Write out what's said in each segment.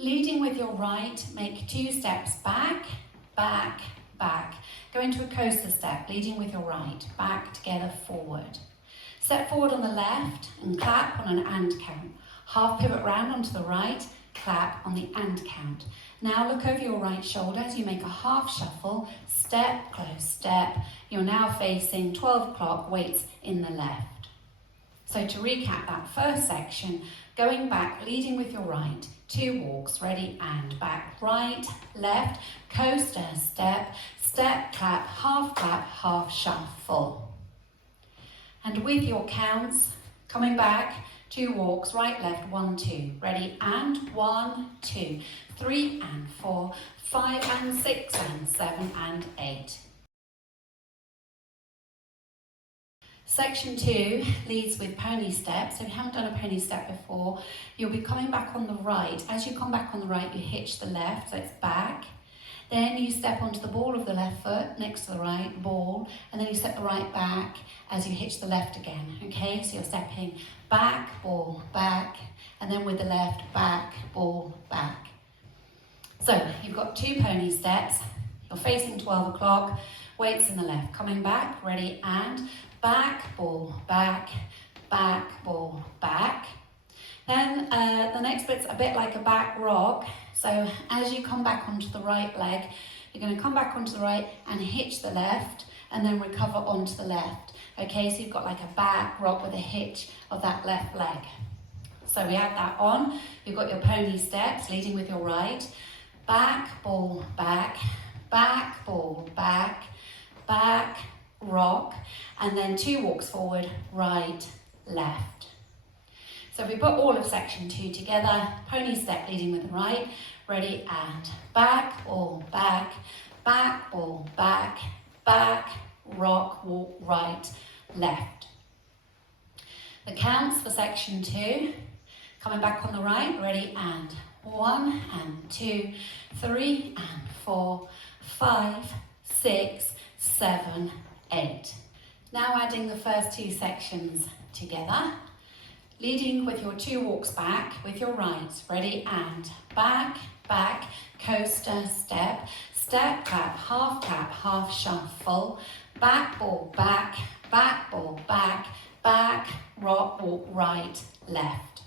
Leading with your right, make 2 steps back, back, back. Go into a coaster step, leading with your right, back, together, forward. Step forward on the left and clap on an and count. Half pivot round onto the right, clap on the and count. Now look over your right shoulder as you make a half shuffle, step, close, step. You're now facing 12 o'clock, weights in the left. So to recap that first section, going back, leading with your right, 2 walks, ready, and back, right, left, coaster, step, step, clap, half shuffle. And with your counts, coming back, 2 walks, right, left, 1, 2, ready, and 1, 2, 3 and 4, 5 and 6 and 7 and 8. Section 2 leads with pony steps. So if you haven't done a pony step before, you'll be coming back on the right. As you come back on the right, you hitch the left, so it's back. Then you step onto the ball of the left foot next to the right ball, and then you step the right back as you hitch the left again. Okay, so you're stepping back, ball, back, and then with the left, back, ball, back. So you've got 2 pony steps. You're facing 12 o'clock, weights in the left. Coming back, ready, and back, ball, back, ball, back. Then the next bit's a bit like a back rock. So as you come back onto the right leg, you're going to come back onto the right and hitch the left and then recover onto the left. Okay, so you've got like a back rock with a hitch of that left leg. So we add that on. You've got your pony steps leading with your right. Back, ball, back, ball, back, rock, and then 2 walks forward, right, left. So if we put all of section 2 together, pony step leading with the right, ready, and back, ball, back, ball, back, rock, walk, right, left. The counts for section 2, coming back on the right, ready, and 1 and 2, 3 and 4, 5, 6, 7, 8. Now adding the first 2 sections together, leading with your 2 walks back with your right, ready, and back, coaster, step, clap, half shuffle, back, ball, back, ball, back, rock, walk, right, left.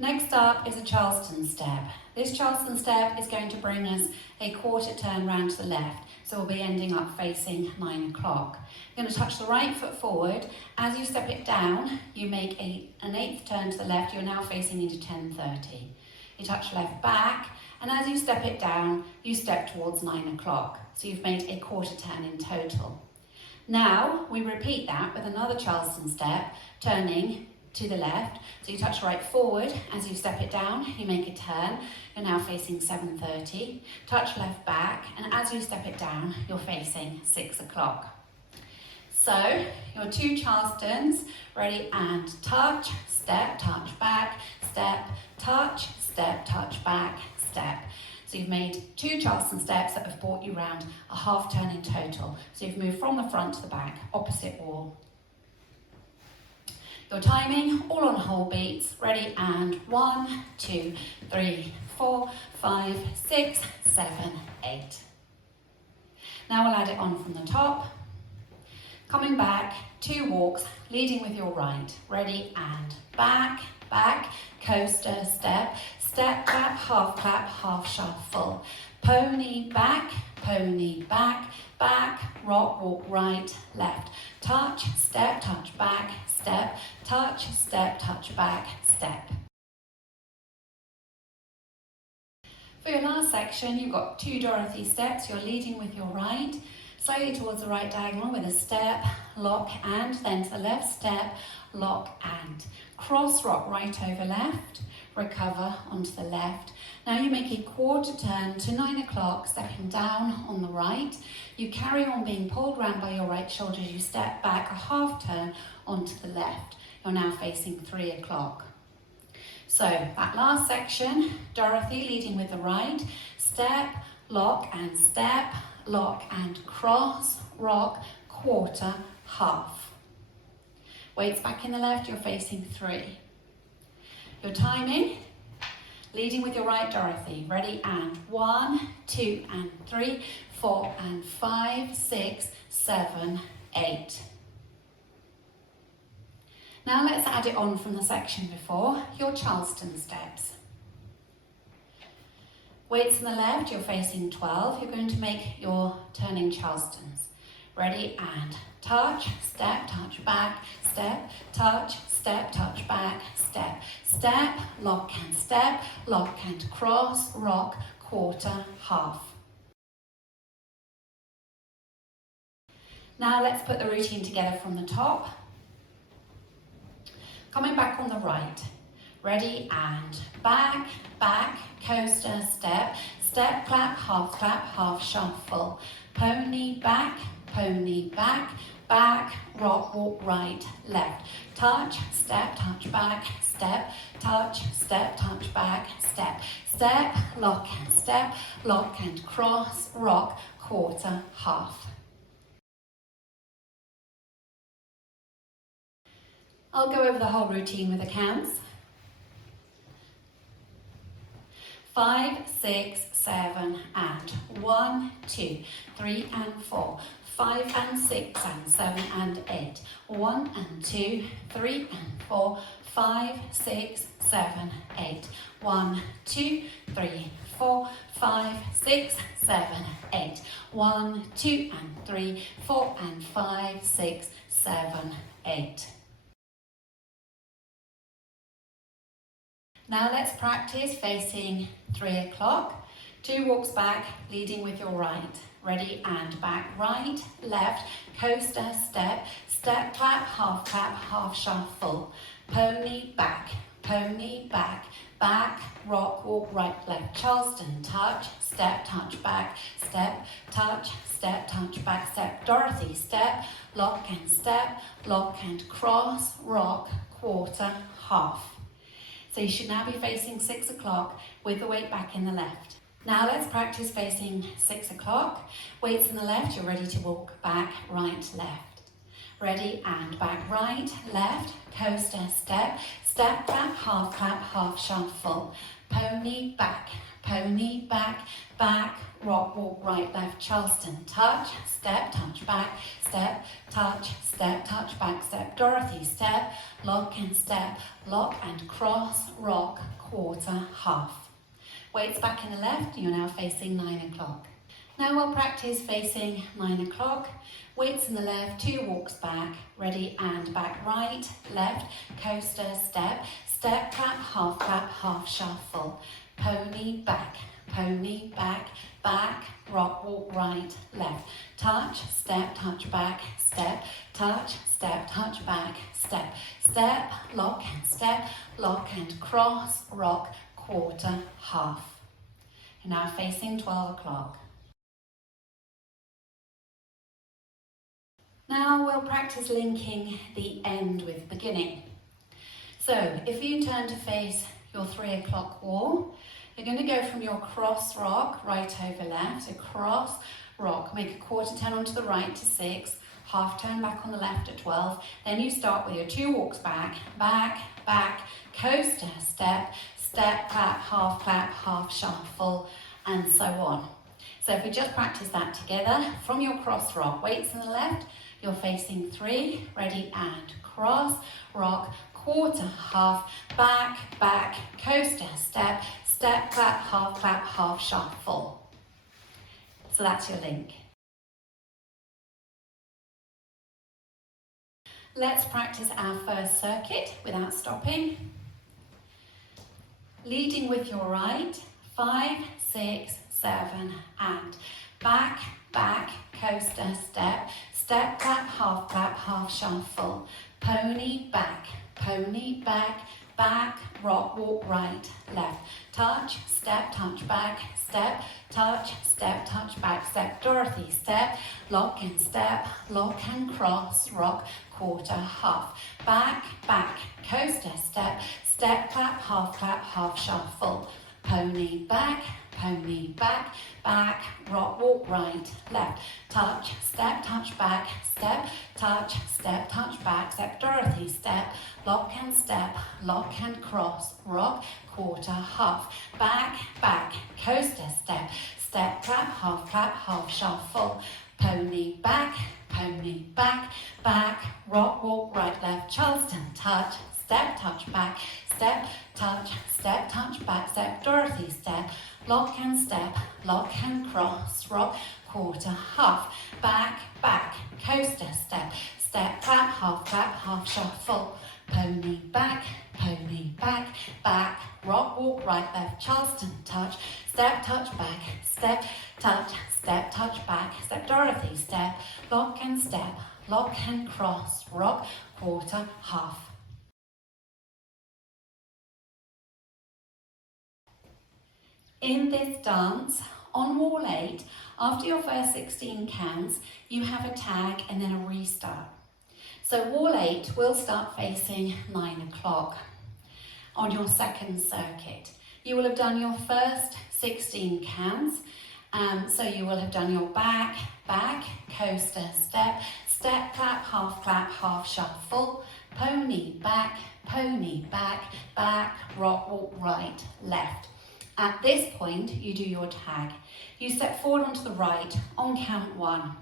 Next up is a Charleston step. This Charleston step is going to bring us a quarter turn round to the left, so we'll be ending up facing 9 o'clock. You're going to touch the right foot forward. As you step it down, you make an 8th turn to the left. You're now facing into 10:30. You touch left back, and as you step it down, you step towards 9 o'clock. So you've made a quarter turn in total. Now we repeat that with another Charleston step, turning to the left. So you touch right forward. As you step it down, you make a turn. You're now facing 7:30. Touch left back, and as you step it down, you're facing 6 o'clock. So your 2 Charlestons, ready, and touch, step, touch back, step, touch, step, touch back, step. So you've made 2 Charleston steps that have brought you round a half turn in total. So you've moved from the front to the back, opposite wall. Your timing, all on whole beats, ready, and 1, 2, 3, 4, 5, 6, 7, 8. Now we'll add it on from the top. Coming back, 2 walks, leading with your right, ready, and back, coaster, step, clap, half shuffle, pony, back, rock, walk, right, left, touch, step, touch back, step, touch, step, touch back, step. For your last section, you've got 2 Dorothy steps. You're leading with your right, slightly towards the right diagonal with a step, lock, and then to the left, step, lock, and cross rock right over left, recover onto the left. Now you make a quarter turn to 9 o'clock, stepping down on the right. You carry on being pulled round by your right shoulder as you step back a half turn onto the left. You're now facing 3 o'clock. So that last section, Dorothy leading with the right, step, lock, and step, lock, and cross, rock, quarter, half. Weights back in the left, you're facing 3. Your timing, leading with your right, Dorothy. Ready, and 1, 2, and 3, 4, and 5, 6, 7, 8. Now let's add it on from the section before, your Charleston steps. Weights on the left, you're facing 12. You're going to make your turning Charlestons. Ready, and touch, step, touch, back, step, touch, step, touch, back, step, step, lock and cross, rock, quarter, half. Now let's put the routine together from the top. Coming back on the right. Ready, and back, back, coaster, step, step, clap, half shuffle. Pony, back, back, rock, walk, right, left. Touch, step, touch, back, step, touch, step, touch, back, step, step, lock and cross, rock, quarter, half. I'll go over the whole routine with the counts. 5, 6, 7, and 1, 2, 3, and 4, 5, and 6, and 7, and 8, 1, and 2, 3, and 4, 5, 6, 7, 8, 1, 2, 3, 4, 5, 6, 7, 8, 1, 2, and 3, 4, and 5, 6, 7, 8. Now let's practice facing 3 o'clock. 2 walks back, leading with your right. Ready, and back, right, left, coaster, step, step, clap, half shuffle. Pony, back, back, rock, walk, right, left. Charleston, touch, touch, back, step, touch, touch, back, step. Dorothy, step, lock and cross, rock, quarter, half. So you should now be facing 6 o'clock with the weight back in the left. Now let's practice facing 6 o'clock. Weights in the left, you're ready to walk back, right, left. Ready, and back, right, left, coaster, step, step, clap, half shuffle. Pony, back, back, rock, walk, right, left. Charleston, touch, touch, back, step, touch, back, step. Dorothy, step, lock and cross, rock, quarter, half. Weights back in the left, you're now facing 9 o'clock. Now we'll practice facing 9 o'clock. Weights in the left, 2 walks back, ready, and back, right, left, coaster, step, step, clap, half shuffle. Pony, back, back, rock, walk, right, left. Touch, step, touch, back, step, touch, step, touch, back, step, step, lock and cross, rock, quarter, half. You're now facing 12 o'clock. Now we'll practice linking the end with beginning. So if you turn to face your 3 o'clock wall, you're going to go from your cross rock, right over left, so cross, rock, make a quarter turn onto the right to 6, half turn back on the left at 12, then you start with your 2 walks back, back, coaster, step, clap, half shuffle, and so on. So if we just practice that together, from your cross rock, weights on the left, you're facing 3, ready, and cross, rock, quarter, half, back, coaster, step, clap, half shuffle. So that's your link. Let's practice our first circuit without stopping. Leading with your right, 5, 6, 7, and back, coaster, step, clap, half shuffle. Pony, back, back, rock, walk, right, left. Touch, step, touch, back, step, touch, step, touch, back, step. Dorothy, step, lock and cross, rock, quarter, half. Back, coaster, step, clap, half shuffle. Pony, back, pony, back, back, rock, walk, right, left, touch, step, touch, back, step, touch, step, touch, back, step, Dorothy, step, lock and step, lock and cross, rock, quarter, half, back, back, coaster, step, step, clap, half, shuffle, pony, back, back, rock, walk, right, left, Charleston, touch, step, touch, back, step, touch, back, step, Dorothy, step, lock and step, lock and cross, rock, quarter, half, back, coaster, step, step, clap, half, shuffle, pony, back, back, rock, walk, right, left, Charleston, touch, step, touch, back, step, touch, back, step, Dorothy, step, lock and step, lock and cross, rock, quarter, half. In this dance, on wall 8, after your first 16 counts, you have a tag and then a restart. So wall 8 will start facing 9 o'clock on your second circuit. You will have done your first 16 counts, so you will have done your back, coaster, step, clap, half, shuffle, pony, back, rock, walk, right, left. At this point, you do your tag. You step forward onto the right on count 1.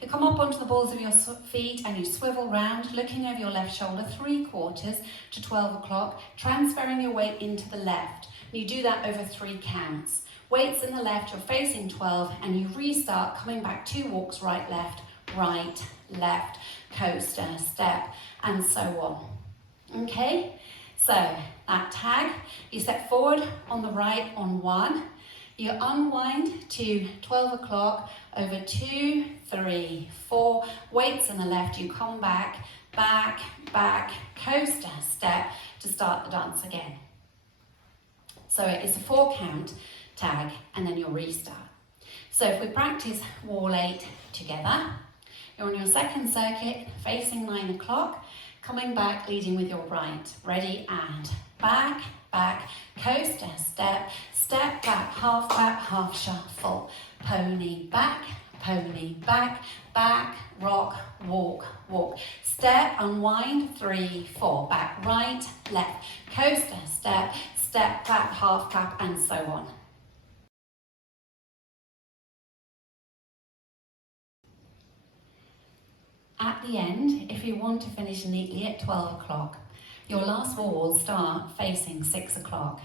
You come up onto the balls of your feet and you swivel round, looking over your left shoulder 3/4 to 12 o'clock, transferring your weight into the left. You do that over 3 counts. Weights in the left, you're facing 12, and you restart coming back 2 walks right, left, coaster, step, and so on. Okay? So that tag, you step forward on the right on 1, you unwind to 12 o'clock over 2, 3, 4, weights in the left, you come back, coaster, step to start the dance again. So it is a 4 count tag and then your restart. So if we practice wall 8 together, you're on your second circuit, facing 9 o'clock, coming back, leading with your right. Ready, and back, coaster, step, clap, half, shuffle, pony, back, rock, walk, step, unwind, 3, 4, back, right, left, coaster, step, clap, half, clap, and so on. At the end, if you want to finish neatly at 12 o'clock, your last walls start facing 6 o'clock.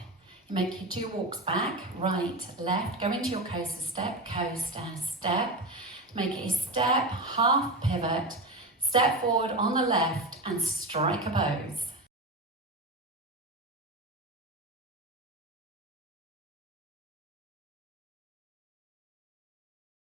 You make your 2 walks back, right, left, go into your coaster, step, make it a step, half pivot, step forward on the left and strike a pose.